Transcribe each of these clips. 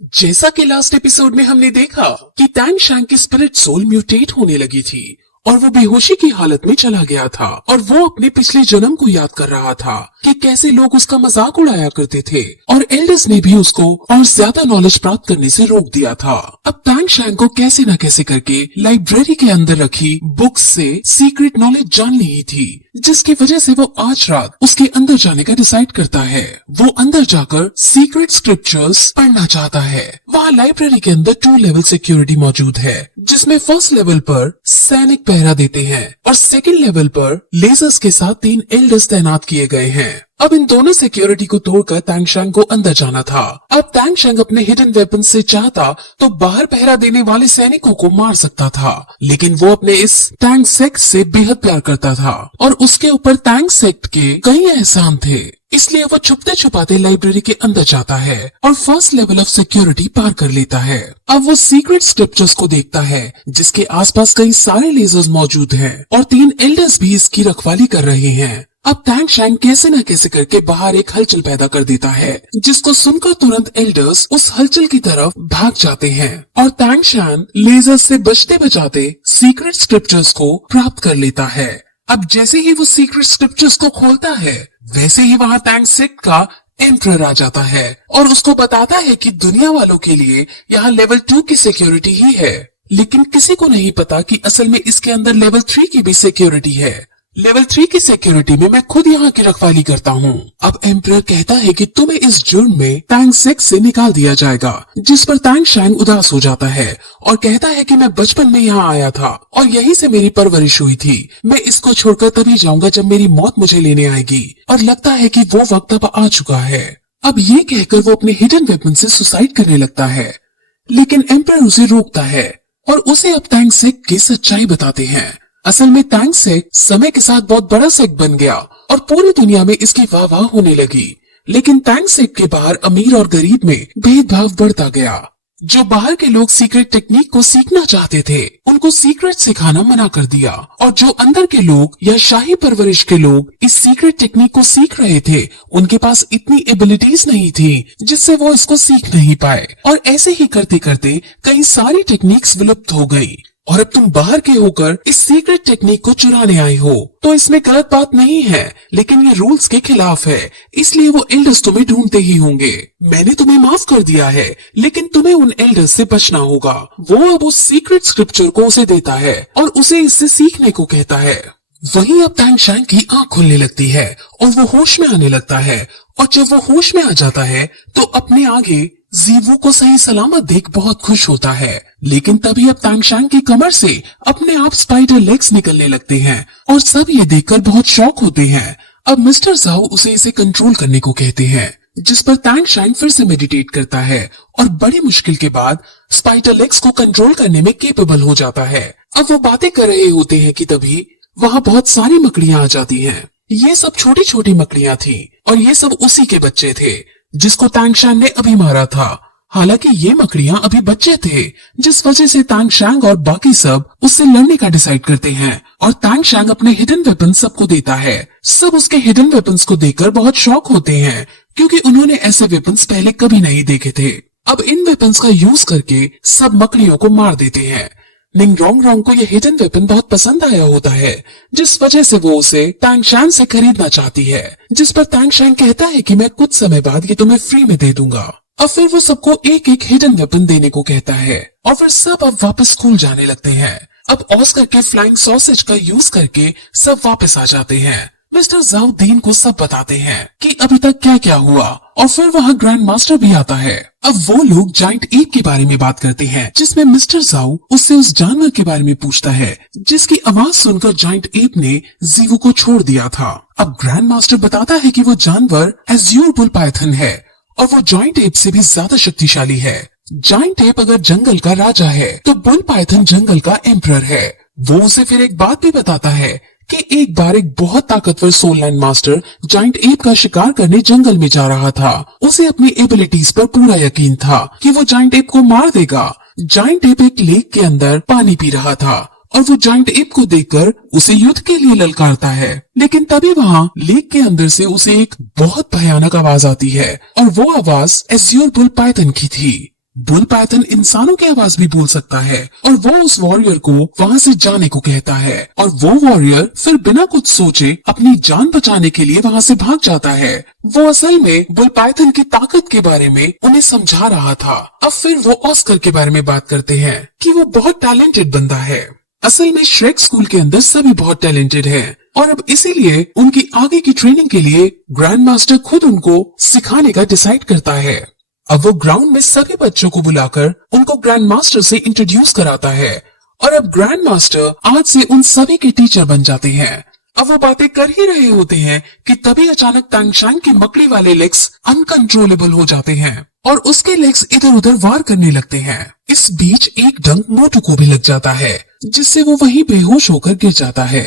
जैसा कि last episode में हमने देखा कि टैंग शैंग की स्पिरिट सोल म्यूटेट होने लगी थी और वो बेहोशी की हालत में चला गया था और वो अपने पिछले जन्म को याद कर रहा था कि कैसे लोग उसका मजाक उड़ाया करते थे और एल्डर्स ने भी उसको और ज्यादा नॉलेज प्राप्त करने से रोक दिया था। अब टैंग शैंग को कैसे न कैसे करके लाइब्रेरी के अंदर रखी बुक्स से सीक्रेट नॉलेज जान ली थी, जिसकी वजह से वो आज रात उसके अंदर जाने का डिसाइड करता है। वो अंदर जाकर सीक्रेट स्क्रिप्चर्स पढ़ना चाहता है। वहाँ लाइब्रेरी के अंदर 2 लेवल सिक्योरिटी मौजूद है, जिसमें फर्स्ट लेवल पर सैनिक पहरा देते हैं और सेकंड लेवल पर लेजर्स के साथ 3 एल्डर्स तैनात किए गए हैं। अब इन दोनों सिक्योरिटी को तोड़कर टैंग शैंग को अंदर जाना था। अब टैंग शैंग अपने हिडन वेपन से चाहता तो बाहर पहरा देने वाले सैनिकों को मार सकता था, लेकिन वो अपने इस टैंग सेक्ट से बेहद प्यार करता था और उसके ऊपर टैंग सेक्ट के कई एहसान थे। इसलिए वो छुपते छुपाते लाइब्रेरी के अंदर जाता है और फर्स्ट लेवल ऑफ सिक्योरिटी पार कर लेता है। अब वो सीक्रेट स्क्रिप्चर्स को देखता है, जिसके आसपास कई सारे लेजर्स मौजूद हैं और 3 एल्डर्स भी इसकी रखवाली कर रहे हैं। अब टैंग शैंग कैसे न कैसे करके बाहर एक हलचल पैदा कर देता है, जिसको सुनकर तुरंत एल्डर्स उस हलचल की तरफ भाग जाते हैं और टैंग शैंग लेजर से बचते बचाते सीक्रेट स्क्रिप्चर्स को प्राप्त कर लेता है। अब जैसे ही वो सीक्रेट स्क्रिप्चर्स को खोलता है, वैसे ही वहाँ टैंग सेक्ट का एम्परर आ जाता है और उसको बताता है कि दुनिया वालों के लिए यहाँ लेवल 2 की सिक्योरिटी ही है, लेकिन किसी को नहीं पता कि असल में इसके अंदर लेवल 3 की भी सिक्योरिटी है। लेवल 3 की सिक्योरिटी में मैं खुद यहाँ की रखवाली करता हूँ। अब एम्परर कहता है कि तुम्हें इस जुर्म में टैंग सेक्ट से निकाल दिया जाएगा, जिस पर टैंग शैंग उदास हो जाता है और कहता है कि मैं बचपन में यहाँ आया था और यहीं से मेरी परवरिश हुई थी। मैं इसको छोड़कर तभी जाऊंगा जब मेरी मौत मुझे लेने आएगी और लगता है कि वो वक्त अब आ चुका है। अब ये कहकर वो अपने हिडन वेपन से सुसाइड करने लगता है, लेकिन एम्परर उसे रोकता है और उसे अब टैंग सेक्ट की सच्चाई बताते हैं। असल में टैंग सेक्ट समय के साथ बहुत बड़ा सेक्ट बन गया और पूरी दुनिया में इसकी वाह-वाह होने लगी, लेकिन टैंग सेक्ट के बाहर अमीर और गरीब में भेदभाव बढ़ता गया। जो बाहर के लोग सीक्रेट टेक्निक को सीखना चाहते थे, उनको सीक्रेट सिखाना मना कर दिया और जो अंदर के लोग या शाही परवरिश के लोग इस सीक्रेट टेक्निक को सीख रहे थे, उनके पास इतनी एबिलिटीज नहीं थी जिससे वो इसको सीख नहीं पाए और ऐसे ही करते करते कई सारी टेक्निक्स विलुप्त हो गयी। और अब तुम बाहर के होकर इस सीक्रेट टेक्निक को चुराने आए हो, तो इसमें गलत बात नहीं है, लेकिन ये रूल्स के खिलाफ है, इसलिए वो एल्डर्स तुम्हें ढूंढते ही होंगे। मैंने तुम्हें माफ कर दिया है, लेकिन तुम्हें उन एल्डर्स से बचना होगा। वो अब उस सीक्रेट स्क्रिप्चर को उसे देता है और उसे इससे सीखने को कहता है। वहीं अब टैंग शैंग की आंख खुलने लगती है और वो होश में आने लगता है और जब वो होश में आ जाता है तो अपने आगे जीवू को सही सलामत देख बहुत खुश होता है, लेकिन तभी अब टैंग शैंग की कमर से अपने आप स्पाइडर लेग्स निकलने लगते हैं और सब ये देखकर बहुत शॉक होते हैं। अब मिस्टर ज़ाओ उसे इसे कंट्रोल करने को कहते हैं, जिस पर टैंग शैंग फिर से मेडिटेट करता है और बड़ी मुश्किल के बाद स्पाइडर लेग्स को कंट्रोल करने में केपेबल हो जाता है। अब वो बातें कर रहे होते हैं कि तभी वहाँ बहुत सारी मकड़ियाँ आ जाती हैं। ये सब छोटी छोटी मकड़ियाँ थी और ये सब उसी के बच्चे थे जिसको टैंग शैंग ने अभी मारा था। हालांकि ये मकड़ियाँ अभी बच्चे थे, जिस वजह से टैंग शैंग और बाकी सब उससे लड़ने का डिसाइड करते हैं और टैंग शैंग अपने हिडन वेपन सबको देता है। सब उसके हिडन वेपन्स को देखकर बहुत शॉक होते हैं, क्योंकि उन्होंने ऐसे वेपन्स पहले कभी नहीं देखे थे। अब इन वेपन्स का यूज करके सब मकड़ियों को मार देते हैं। निंग रोंग रोंग को ये हिडन वेपन बहुत पसंद आया होता है, जिस वजह से वो उसे टैंग शैंग से खरीदना चाहती है, जिस पर टैंग शैंग कहता है कि मैं कुछ समय बाद ये तुम्हें फ्री में दे दूंगा। और फिर वो सबको एक एक हिडन वेपन देने को कहता है और फिर सब अब वापस स्कूल जाने लगते हैं। अब ऑस्कर के फ्लाइंग सॉसेज का यूज करके सब वापस आ जाते हैं। मिस्टर ज़ाओ दीन को सब बताते हैं कि अभी तक क्या क्या हुआ और फिर वहाँ ग्रैंड मास्टर भी आता है। अब वो लोग जाइंट एप के बारे में बात करते हैं, जिसमें मिस्टर ज़ाओ उससे उस जानवर के बारे में पूछता है जिसकी आवाज सुनकर जाइंट एप ने जीवू को छोड़ दिया था। अब ग्रैंड मास्टर बताता है कि वो जानवर एज्यूर बुल पाइथन है और वो जाइंट एप से भी ज्यादा शक्तिशाली है। जाइंट एप अगर जंगल का राजा है तो बुल पाइथन जंगल का एम्परर है। वो उसे फिर एक बात भी बताता है कि एक बार एक बहुत ताकतवर soul land master giant ape का शिकार करने जंगल में जा रहा था। उसे अपनी एबिलिटीज पर पूरा यकीन था कि वो जाइंट एप को मार देगा। जाइंट एप एक लेक के अंदर पानी पी रहा था और वो जाइंट एप को देखकर उसे युद्ध के लिए ललकारता है, लेकिन तभी वहाँ लेक के अंदर से उसे एक बहुत भयानक आवाज आती है और वो आवाज एज्यूर बुल पाइथन की थी। बुल पाइथन इंसानों की आवाज भी बोल सकता है और वो उस वॉरियर को वहाँ से जाने को कहता है और वो वॉरियर फिर बिना कुछ सोचे अपनी जान बचाने के लिए वहाँ से भाग जाता है। वो असल में बुल पाइथन की ताकत के बारे में उन्हें समझा रहा था। अब फिर वो ऑस्कर के बारे में बात करते हैं कि वो बहुत टैलेंटेड बंदा है। असल में श्रेक स्कूल के अंदर सभी बहुत टैलेंटेड हैं और अब इसीलिए उनकी आगे की ट्रेनिंग के लिए ग्रैंड मास्टर खुद उनको सिखाने का डिसाइड करता है। अब वो ग्राउंड में सभी बच्चों को बुलाकर उनको ग्रैंड मास्टर से इंट्रोड्यूस कराता है और अब ग्रैंड मास्टर आज से उन सभी के टीचर बन जाते हैं। अब वो बातें कर ही रहे होते हैं कि तभी अचानक तांगशांग की मकड़ी वाले लेग्स अनकंट्रोलेबल हो जाते हैं और उसके लेग्स इधर उधर वार करने लगते हैं। इस बीच एक डंक मोटू को भी लग जाता है जिससे वो वहीं बेहोश होकर गिर जाता है।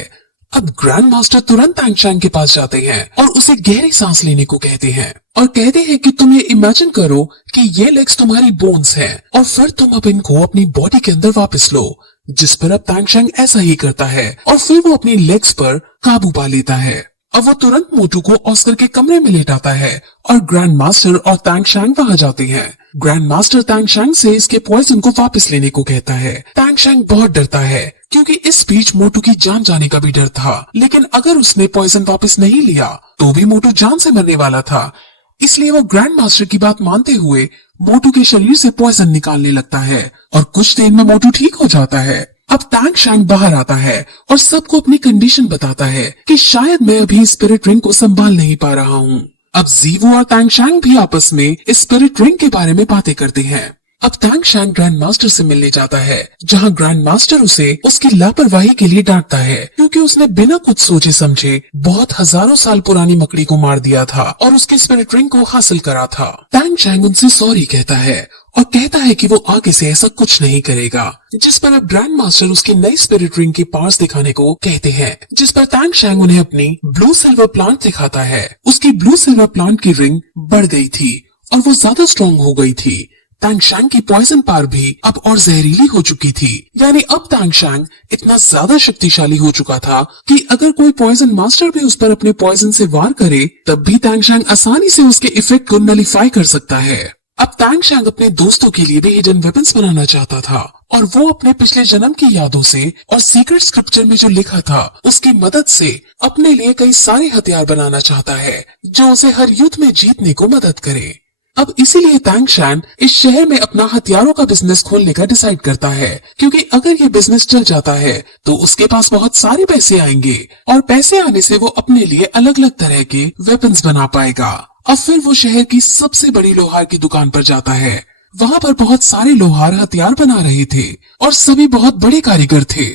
अब ग्रैंड मास्टर तुरंत तांगशांग के पास जाते हैं और उसे गहरी सांस लेने को कहते हैं और कहते हैं कि तुम ये इमेजिन करो कि ये लेग्स तुम्हारी बोन्स हैं और फिर तुम अब इनको अपनी बॉडी के अंदर वापस लो। जिस पर अब तांगशांग ऐसा ही करता है और फिर वो अपनी लेग्स पर काबू पा लेता है। अब वो तुरंत मोटू को ऑस्कर के कमरे में लेटाता है और ग्रैंड मास्टर और तांगशांग वहाँ जाते हैं। ग्रैंड मास्टर तांगशांग से इसके पॉइजन को वापस लेने को कहता है। तांगशांग बहुत डरता है क्योंकि इस बीच मोटू की जान जाने का भी डर था, लेकिन अगर उसने पॉइजन वापस नहीं लिया तो भी मोटू जान से मरने वाला था। इसलिए वो ग्रैंड मास्टर की बात मानते हुए मोटू के शरीर से पॉइजन निकालने लगता है और कुछ देर में मोटू ठीक हो जाता है। अब तांगशांग बाहर आता है और सबको अपनी कंडीशन बताता है कि शायद मैं अभी स्पिरिट रिंग को संभाल नहीं पा रहा हूँ। अब जीवू और तांगशांग भी आपस में स्पिरिट रिंग के बारे में बातें करते हैं। अब तांगशांग ग्रैंड मास्टर से मिलने जाता है जहां ग्रैंड मास्टर उसे उसकी लापरवाही के लिए डांटता है क्योंकि उसने बिना कुछ सोचे समझे बहुत हजारों साल पुरानी मकड़ी को मार दिया था और उसके स्पिरिट रिंग को हासिल करा था। तांगशांग उनसे सॉरी कहता है और कहता है कि वो आगे से ऐसा कुछ नहीं करेगा, जिस पर अब ग्रैंड मास्टर उसकी नई स्पिरिट रिंग की पार्ट्स दिखाने को कहते हैं, जिस पर तांगशांग उन्हें अपनी ब्लू सिल्वर प्लांट दिखाता है। उसकी ब्लू सिल्वर प्लांट की रिंग बढ़ गई थी और वो ज्यादा स्ट्रॉन्ग हो गई थी। तांगशांग की पॉइजन पार भी अब और जहरीली हो चुकी थी, यानी अब तांगशांग इतना ज्यादा शक्तिशाली हो चुका था कि अगर कोई पॉइजन मास्टर भी उस पर अपने पॉइजन से वार करे तब भी तांगशांग आसानी से उसके इफेक्ट को नलीफाई कर सकता है। अब तांगशांग अपने दोस्तों के लिए भी हिडन वेपन्स बनाना चाहता था और वो अपने पिछले जन्म की यादों से और सीक्रेट स्क्रिप्चर में जो लिखा था उसकी मदद से अपने लिए कई सारे हथियार बनाना चाहता है जो उसे हर युद्ध में जीतने को मदद करे। अब इसीलिए तांगशांग इस शहर में अपना हथियारों का बिजनेस खोलने का डिसाइड करता है क्योंकि अगर ये बिजनेस चल जाता है तो उसके पास बहुत सारे पैसे आएंगे और पैसे आने से वो अपने लिए अलग अलग तरह के वेपन्स बना पाएगा। अब फिर वो शहर की सबसे बड़ी लोहार की दुकान पर जाता है। वहाँ पर बहुत सारे लोहार हथियार बना रहे थे और सभी बहुत बड़े कारीगर थे।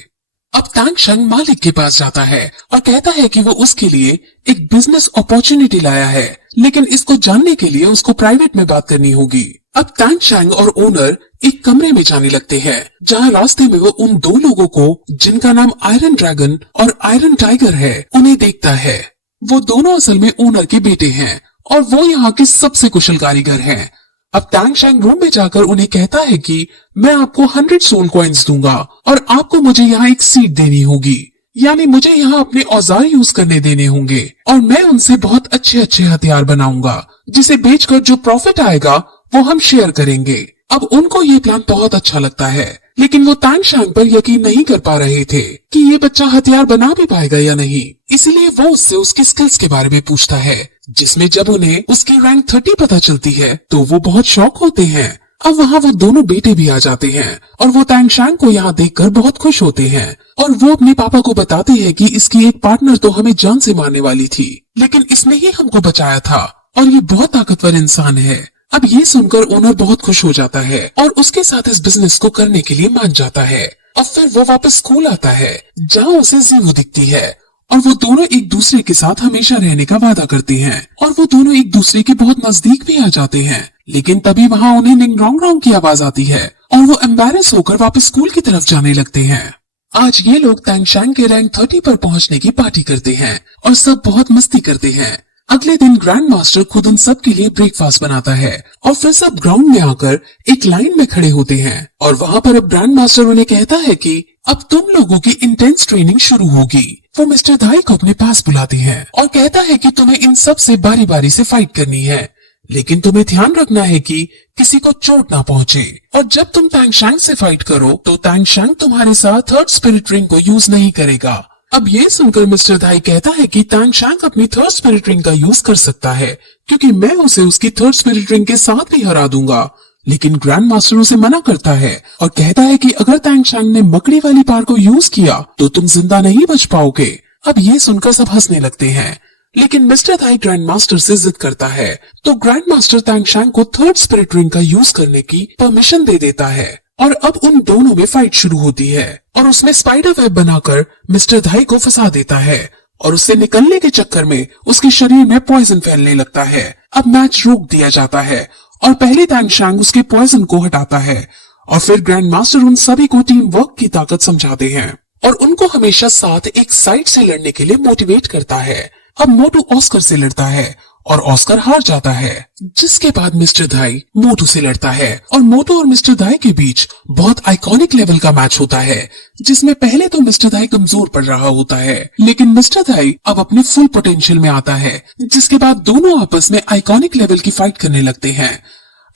अब तांगशांग मालिक के पास जाता है और कहता है कि वो उसके लिए एक बिजनेस अपॉर्चुनिटी लाया है, लेकिन इसको जानने के लिए उसको प्राइवेट में बात करनी होगी। अब तांगशांग और ओनर एक कमरे में जाने लगते हैं जहां रास्ते में वो उन दो लोगों को जिनका नाम आयरन ड्रैगन और आयरन टाइगर है उन्हें देखता है। वो दोनों असल में ओनर के बेटे हैं और वो यहाँ के सबसे कुशल कारीगर हैं। अब तांगशांग रूम में जाकर उन्हें कहता है कि मैं आपको 100 सोल कॉइन्स दूंगा और आपको मुझे यहाँ एक सीट देनी होगी, यानी मुझे यहाँ अपने औजार यूज करने देने होंगे और मैं उनसे बहुत अच्छे अच्छे हथियार बनाऊंगा जिसे बेचकर जो प्रॉफिट आएगा वो हम शेयर करेंगे। अब उनको ये प्लान बहुत अच्छा लगता है, लेकिन वो तांगशांग पर यकीन नहीं कर पा रहे थे कि ये बच्चा हथियार बना भी पाएगा या नहीं। इसीलिए वो उससे उसकी स्किल्स के बारे में पूछता है, जिसमें जब उन्हें उसकी रैंक 30 पता चलती है तो वो बहुत शॉक होते हैं। अब वहाँ वो दोनों बेटे भी आ जाते हैं और वो तांगशांग को यहाँ देखकर बहुत खुश होते हैं और वो अपने पापा को बताते हैं कि इसकी एक पार्टनर तो हमें जान से मारने वाली थी, लेकिन इसने ही हमको बचाया था और ये बहुत ताकतवर इंसान है। अब ये सुनकर ओनर बहुत खुश हो जाता है और उसके साथ इस बिजनेस को करने के लिए मान जाता है। अब फिर वो वापस स्कूल आता है जहाँ उसे जीवू दिखती है और वो दोनों एक दूसरे के साथ हमेशा रहने का वादा करते हैं और वो दोनों एक दूसरे के बहुत नजदीक भी आ जाते हैं। लेकिन तभी वहाँ उन्हें निंग रोंग रोंग की आवाज आती है और वो एम्बैरेस होकर वापस स्कूल की तरफ जाने लगते हैं। आज ये लोग तांगशांग के रैंक 30 पर पहुँचने की पार्टी करते हैं और सब बहुत मस्ती करते हैं। अगले दिन ग्रैंड मास्टर खुद उन सब के लिए ब्रेकफास्ट बनाता है और फिर सब ग्राउंड में आकर एक लाइन में खड़े होते हैं और वहाँ पर अब ग्रैंड मास्टर उन्हें कहता है कि अब तुम लोगों की इंटेंस ट्रेनिंग शुरू होगी। वो मिस्टर धाई को अपने पास बुलाते हैं और कहता है कि तुम्हें इन सब से बारी बारी से फाइट करनी है, लेकिन तुम्हें ध्यान रखना है कि किसी को चोट ना पहुंचे। और जब तुम टैंगशैंग से फाइट करो तो टैंगशैंग तुम्हारे साथ थर्ड स्पिरिट रिंग को यूज नहीं करेगा। अब ये सुनकर मिस्टर दाई कहता है कि टैंगशैंग अपनी थर्ड स्पिरिट रिंग का यूज कर सकता है, क्योंकि मैं उसे उसकी थर्ड स्पिरिट रिंग के साथ भी हरा दूंगा। लेकिन ग्रैंड मास्टर उसे मना करता है और कहता है कि अगर टैंगशैंग ने मकड़ी वाली पार को यूज किया तो तुम जिंदा नहीं बच पाओगे। अब ये सुनकर सब हंसने लगते हैं, लेकिन मिस्टर दाई ग्रैंड मास्टर से जिद करता है, तो ग्रैंड मास्टर टैंगशैंग को थर्ड स्पिरिट रिंग का यूज करने की परमिशन दे देता है। और अब उन दोनों में फाइट शुरू होती है और उसमें स्पाइडर वेब बनाकर मिस्टर दाई को फंसा देता है और उससे निकलने के चक्कर में उसके शरीर में पॉइजन फैलने लगता है। अब मैच रोक दिया जाता है और पहले टैंगशैंग उसके पॉइजन को हटाता है और फिर ग्रैंड मास्टर उन सभी को टीम वर्क की ताकत समझाते हैं और उनको हमेशा साथ एक साइड से लड़ने के लिए मोटिवेट करता है। अब मोटू ऑस्कर से लड़ता है और ऑस्कर हार जाता है, जिसके बाद मिस्टर दाई मोटू से लड़ता है और मोटू और मिस्टर दाई के बीच बहुत आइकॉनिक लेवल का मैच होता है, जिसमें पहले तो मिस्टर दाई कमजोर पड़ रहा होता है, लेकिन मिस्टर दाई अब अपने फुल पोटेंशियल में आता है, जिसके बाद दोनों आपस में आइकॉनिक लेवल की फाइट करने लगते हैं।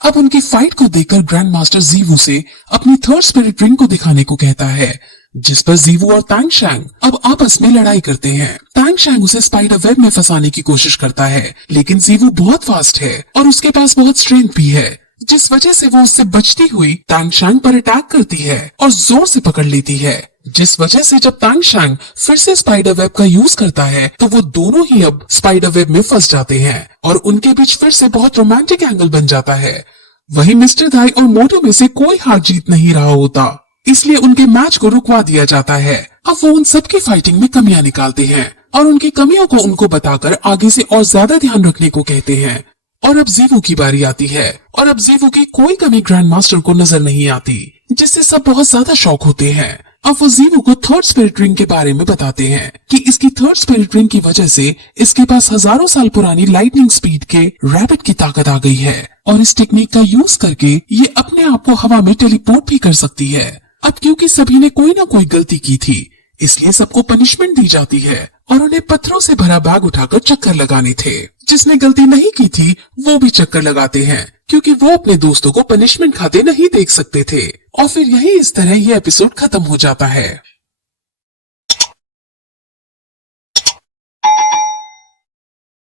अब उनकी फाइट को देखकर ग्रैंड मास्टर जीवू से अपनी थर्ड स्पिरिट रिंग को दिखाने को कहता है, जिस पर जीवू और टैंगशैंग अब आपस में लड़ाई करते हैं। टैंगशैंग उसे स्पाइडर वेब में फंसाने की कोशिश करता है, लेकिन जीवू बहुत फास्ट है और उसके पास बहुत स्ट्रेंथ भी है, जिस वजह से वो उससे बचती हुई टैंगशैंग पर अटैक करती है और जोर से पकड़ लेती है, जिस वजह से जब टैंगशैंग फिर से स्पाइडर वेब का यूज करता है तो वो दोनों ही अब स्पाइडर वेब में फंस जाते हैं और उनके बीच फिर से बहुत रोमांटिक एंगल बन जाता है। वहीं मिस्टर दाई और मोटू में से कोई हार जीत नहीं रहा होता, इसलिए उनके मैच को रुकवा दिया जाता है। अब वो उन सबकी फाइटिंग में कमियां निकालते हैं और उनकी कमियों को उनको बताकर आगे से और ज्यादा ध्यान रखने को कहते हैं। और अब जीवू की बारी आती है और अब जीवू की कोई कमी ग्रैंड मास्टर को नजर नहीं आती, जिससे सब बहुत ज्यादा शॉक होते हैं। अब वो जीवू को थर्ड स्पिरिट रिंग के बारे में बताते हैं कि इसकी थर्ड स्पिरिट रिंग की वजह से इसके पास हजारों साल पुरानी लाइटनिंग स्पीड के रैबिट की ताकत आ गई है और इस टेक्निक का यूज करके ये अपने आप को हवा में टेलीपोर्ट भी कर सकती है। अब क्योंकि सभी ने कोई ना कोई गलती की थी, इसलिए सबको पनिशमेंट दी जाती है और उन्हें पत्थरों से भरा बैग उठाकर चक्कर लगाने थे। जिसने गलती नहीं की थी वो भी चक्कर लगाते हैं, क्योंकि वो अपने दोस्तों को पनिशमेंट खाते नहीं देख सकते थे। और फिर यही इस तरह ये एपिसोड खत्म हो जाता है।